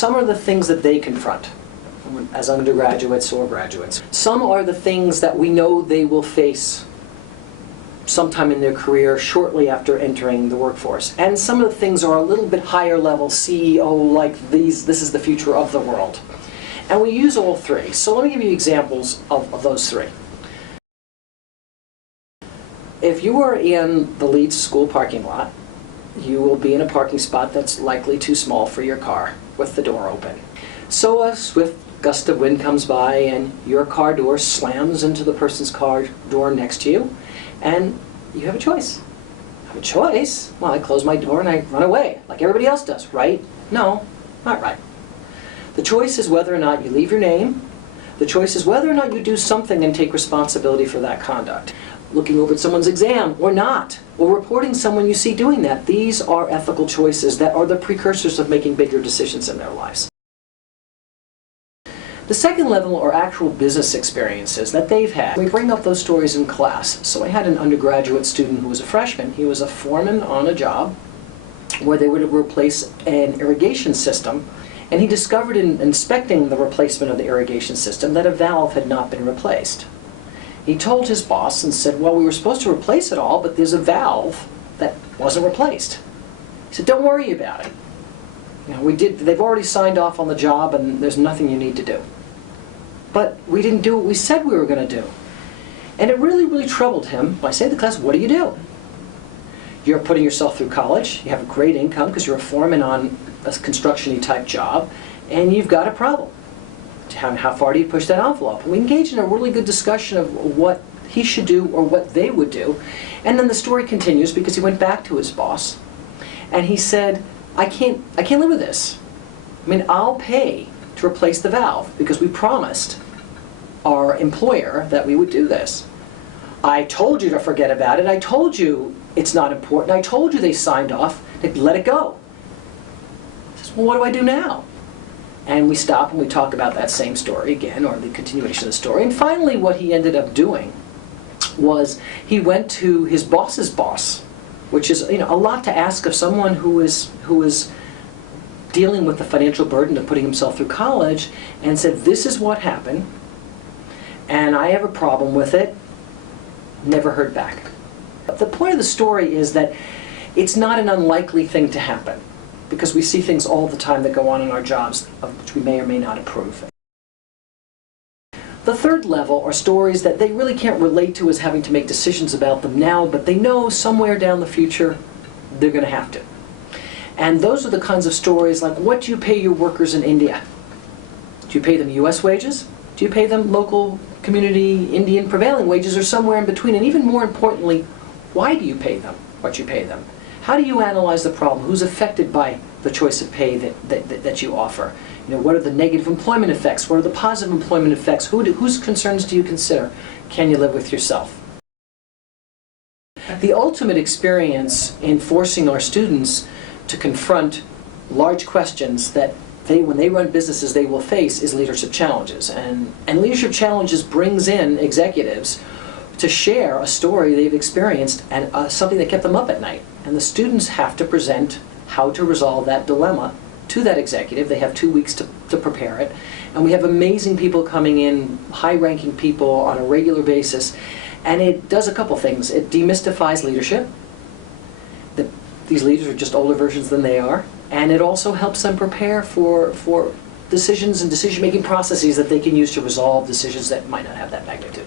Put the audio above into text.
Some are the things that they confront as undergraduates or graduates. Some are the things that we know they will face sometime in their career shortly after entering the workforce. And some of the things are a little bit higher level, CEO, like this is the future of the world. And we use all three. So let me give you examples of those three. If you are in the Leeds school parking lot, you will be in a parking spot that's likely too small for your car with the door open. So a swift gust of wind comes by and your car door slams into the person's car door next to you, and you have a choice. I have a choice? Well, I close my door and I run away, like everybody else does, right? No, not right. The choice is whether or not you leave your name. The choice is whether or not you do something and take responsibility for that conduct. Looking over at someone's exam or not, or reporting someone you see doing that. These are ethical choices that are the precursors of making bigger decisions in their lives. The second level are actual business experiences that they've had. We bring up those stories in class. So I had an undergraduate student who was a freshman. He was a foreman on a job where they were to replace an irrigation system, and he discovered in inspecting the replacement of the irrigation system that a valve had not been replaced. He told his boss and said, well, we were supposed to replace it all, but there's a valve that wasn't replaced. He said, don't worry about it. You know, they've already signed off on the job and there's nothing you need to do. But we didn't do what we said we were going to do. And it really, really troubled him. I say to the class, what do you do? You're putting yourself through college, you have a great income because you're a foreman on a construction-y type job, and you've got a problem. How far do you push that envelope? And we engaged in a really good discussion of what he should do or what they would do. And then the story continues because he went back to his boss and he said, I can't live with this. I mean, I'll pay to replace the valve because we promised our employer that we would do this. I told you to forget about it. I told you it's not important. I told you they signed off. They let it go. He says, well, what do I do now? And we stop and we talk about that same story again, or the continuation of the story. And finally, what he ended up doing was he went to his boss's boss, which is, you know, a lot to ask of someone who is dealing with the financial burden of putting himself through college, and said, this is what happened, and I have a problem with it. Never heard back. But the point of the story is that it's not an unlikely thing to happen, because we see things all the time that go on in our jobs of which we may or may not approve. The third level are stories that they really can't relate to as having to make decisions about them now, but they know somewhere down the future they're going to have to. And those are the kinds of stories like, what do you pay your workers in India? Do you pay them US wages? Do you pay them local community Indian prevailing wages, or somewhere in between? And even more importantly, why do you pay them what you pay them? How do you analyze the problem? Who's affected by the choice of pay that you offer? You know, what are the negative employment effects? What are the positive employment effects? Whose concerns do you consider? Can you live with yourself? The ultimate experience in forcing our students to confront large questions that when they run businesses they will face is leadership challenges. And leadership challenges brings in executives to share a story they've experienced and something that kept them up at night. And the students have to present how to resolve that dilemma to that executive. They have 2 weeks to prepare it. And we have amazing people coming in, high-ranking people on a regular basis. And it does a couple things. It demystifies leadership. These leaders are just older versions than they are. And it also helps them prepare for decisions and decision-making processes that they can use to resolve decisions that might not have that magnitude.